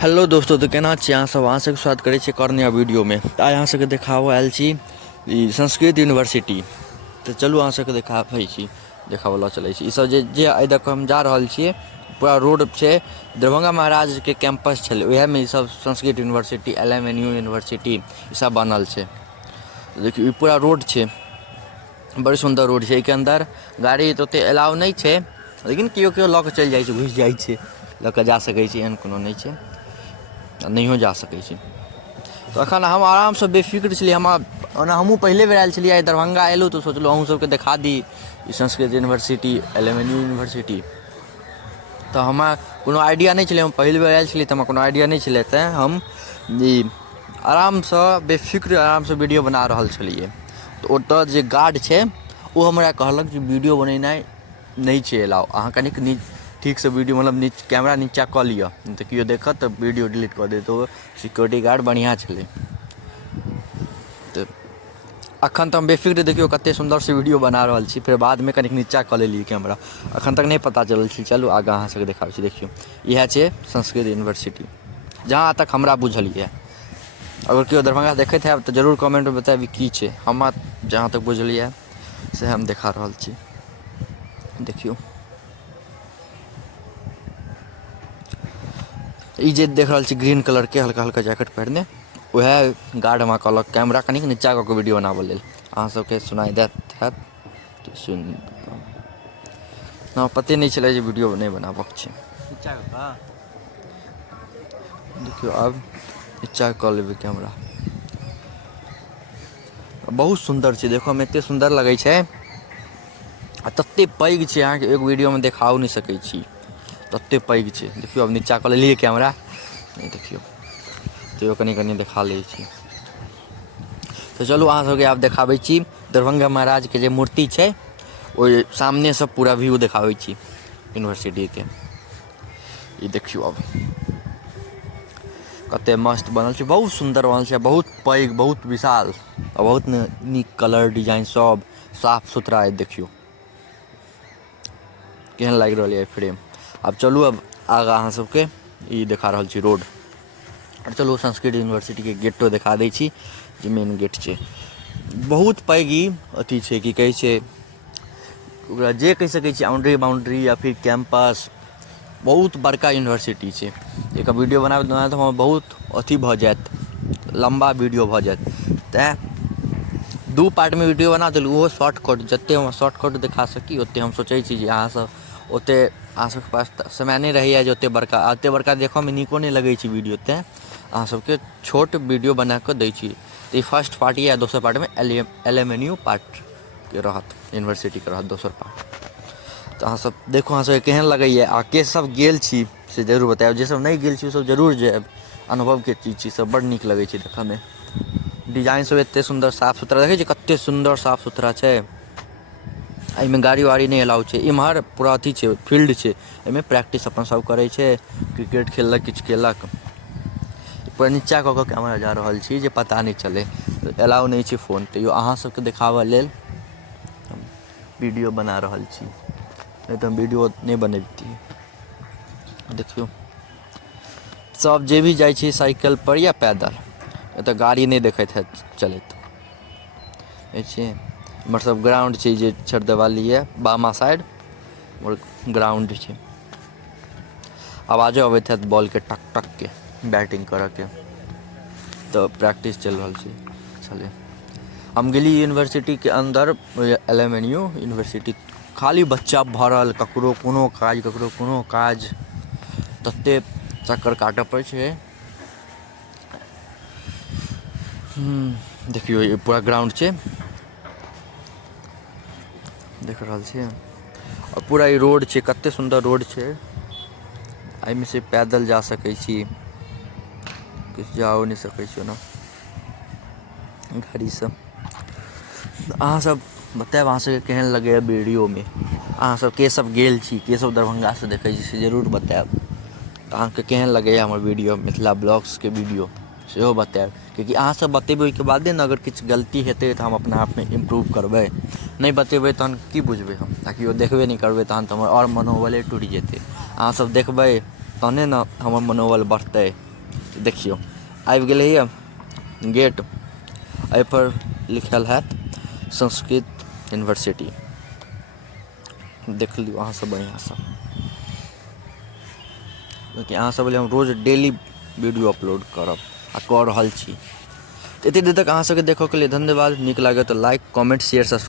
Hello दोस्तों, तो केना छी अहाँ सब। अहाँ सबके स्वागत करै छी एक नया वीडियो में। आइ अहाँ सबके देखाबऽ आयल छी ई संस्कृत यूनिवर्सिटी। तो चलू अहाँ सबके देखाबै छी, देखाबऽ चलै छी। ई सब जे आइ तक हम जा रहल छियै, पूरा रोड छै दरभंगा महाराज के कैंपस छलै, उएहमे ई सब संस्कृत यूनिवर्सिटी, LMNU यूनिवर्सिटी ई सब बनल छै। देखियो ई पूरा रोड छै, बड़ी सुंदर रोड छै। एहिके अंदर गाड़ी तऽ ओते अलाउ नहि छै, लेकिन केओ केओ लऽ कऽ चलि जाइ छै, घुसि जाइ छै, लऽ कऽ जा सकै छी, एहन कोनो नहि छै, नहियो जा सकै छी। तऽ एखन हम आरामसँ बेफिक्र छलियै। ओना हमहूँ पहिले बेर आयल छलियै, दरभंगा एलहुँ तऽ सोचलहुँ अहूँ सबके देखा दी ई संस्कृत यूनिवर्सिटी, LMNU यूनिवर्सिटी। तऽ हमरा कोनो आइडिया नहि छलै, हम पहिल बेर आयल छलियै तऽ हमरा कोनो आइडिया नहि छलै, तेँ हम ई आरामसँ बेफिक्र आरामसँ वीडियो बना रहल छलियै। तऽ ओतऽ जे गार्ड छै ओ हमरा कहलक जे वीडियो बनेनाइ नहि छै एलाउ, अहाँ कनिक ठीकसँ वीडियो मतलब कैमरा नीचाँ कऽ लिअ, तऽ केओ देखत तऽ वीडियो डिलीट कऽ देत। ओ सिक्योरिटी गार्ड बढ़िआँ छलै। तऽ एखन तऽ हम बेफिक्र देखियौ कतेक सुन्दरसँ वीडियो बना रहल छी, फेर बादमे कनिक नीचाँ कऽ लेलियै कैमरा। एखन तक नहि पता चलल छै। चलू आगाँ अहाँ सबके देखाबै छी। देखियौ इएह छै संस्कृत यूनिवर्सिटी, जहाँ तक हमरा बुझल यऽ। अगर केओ दरभंगा देखैत हैब तऽ जरूर कमेन्टमे बताबी की छै। हमरा जहाँ तक बुझल यऽ से हम देखा रहल छी। देखियौ ई जे देख रहल छी ग्रीन कलरके हल्का हल्का जैकेट पहिरने, वएह गार्ड हमरा कहलक कैमरा कनिक नीचाँ कऽ के वीडियो बनाबऽ लेल। अहाँ सबके सुनाइ दैत हैत तऽ हमरा पते नहि छलै जे वीडियो नहि बनाबऽके छै। देखियौ आब नीचाँ कऽ लेबै कैमरा। बहुत सुन्दर छै, देखऽमे एतेक सुन्दर लगै छै, आ ततेक पैघ छै अहाँके एक वीडियोमे देखाओ नहि सकै छी, ततेक पैघ छै। देखियौ आब नीचाँ कऽ लेलियै कैमरा, नहि देखियौ तैयो कनि कनि देखा लै छी। तऽ चलू अहाँ सबके आब देखाबै छी दरभंगा महाराजके जे मूर्ति छै, ओहि सामनेसँ पूरा व्यू देखाबै छी यूनिवर्सिटीके। ई देखियौ आब कतेक मस्त बनल छै, बहुत सुन्दर बनल छै, बहुत पैघ, बहुत विशाल, आ बहुत नीक कलर डिजाइन सब साफ सुथरा अइ। देखियौ केहन लागि रहल यऽ फ्रेम। आब चलू आब आगाँ अहाँ सबके ई देखा रहल छी रोड। आओर चलू संस्कृत यूनिवर्सिटीके गेटो देखा दै छी, जे मेन गेट छै। बहुत पैघ ई अथी छै, की कहै छै ओकरा, जे कहि सकै छी बाउण्ड्री या फिर कैम्पस। बहुत बड़का यूनिवर्सिटी छै। एक वीडियो बनाबैत बनाबैत हमर बहुत अथी भऽ जायत, लम्बा वीडियो भऽ जायत, तेँ 2 पार्टमे वीडियो बना देलहुँ, ओहो शॉर्टकट। जतेक हम शॉर्टकट देखा सकी ओतेक हम सोचै छी जे अहाँसब ओतेक अहाँ सबके पास समय नहि रहैए जे ओतेक बड़का देखऽमे नीको नहि लगै छै वीडियो, तेँ अहाँ सबके छोट वीडियो बना कऽ दै छी। तऽ ई फर्स्ट पार्ट यऽ, दोसर पार्टमे LMNU पार्टके रहत, यूनिवर्सिटीके रहत दोसर पार्ट। तऽ अहाँसब देखू अहाँ सबके केहन लगैए, आ के सब गेल छी से जरूर बतायब। जे सब नहि गेल छी ओसब जरूर जायब, अनुभवके चीज छै सब, बड़ नीक लगै छै देखऽमे। डिजाइन सब एतेक सुन्दर साफ सुथरा, देखै छियै कतेक सुन्दर साफ सुथरा छै। एहिमे गाड़ी वाड़ी नहि अलाउ छै। इम्हर पूरा अथी छै, फील्ड छै, एहिमे प्रैक्टिस अपन सब करै छै, क्रिकेट खेललक, किछु केलक। पूरा नीचाँ कऽ कऽ कैमरा जा रहल छी जे पता नहि चलै, अलाउ नहि छै फोन, तैयो अहाँ सबके देखाबऽ लेल वीडियो बना रहल छी, नहि तऽ हम वीडियो नहि बनैबतियै। देखियौ सब जे भी जाइ छै साइकिलपर या पैदल, एतऽ गाड़ी नहि देखैत हैत चलैत, देखै छियै। हमर सब ग्राउंड छै जे छरदेवाली यऽ बामा साइड, ग्राउंड छै। आवाजो अबैत हैत बॉलके टक टकके, बैटिंग करऽके। तऽ प्रैक्टिस चलि रहल छलै। हम गेली यूनिवर्सिटीके अन्दर, LMNU यूनिवर्सिटी, खाली बच्चा भरल, ककरो कोनो काज, ककरो कोनो काज, ततेक चक्कर काटऽ पड़ै छै। देखियौ ई पूरा ग्राउंड छै, देख रहल छियै। आओर पूरा ई रोड छै, कतेक सुन्दर रोड छै। एहिमे से पैदल जा सकै छी, किछु जाओ नहि सकै छी ओना गाड़ीसँ। अहाँसब बतायब अहाँ सबके केहन लगैए वीडियोमे, अहाँसब के सब गेल छी, के सब दरभंगासँ देखै छी से जरूर बतायब। अहाँके केहन लगैए हमर वीडियो, मिथिला ब्लॉग्सके वीडियो सेहो बतायब। किएकि अहाँसब बतेबै ओहिके बादे ने, अगर किछु गलती हेतै तऽ हम अपना आपमे इम्प्रूव करबै। नहि बतेबै तहन की बुझबै हम, आ केओ देखबे नहि करबै तहन तऽ हमर आओर मनोबले टूटि जेतै। अहाँसब देखबै तहने ने हमर मनोबल बढ़तै। देखियो आबि गेलै यऽ गेट, एहिपर लिखल हैत संस्कृत यूनिवर्सिटी, देख लियौ अहाँसब बढ़िआँसँ, क्योंकि अहाँसब लेल हम रोज डेली वीडियो अपलोड करब आ कऽ रहल छी। एतेक देर तक अहाँ सबके देखऽके लिए धन्यवाद। नीक लागत तऽ लाइक, कमेंट, शेयर, सब्सक्राइब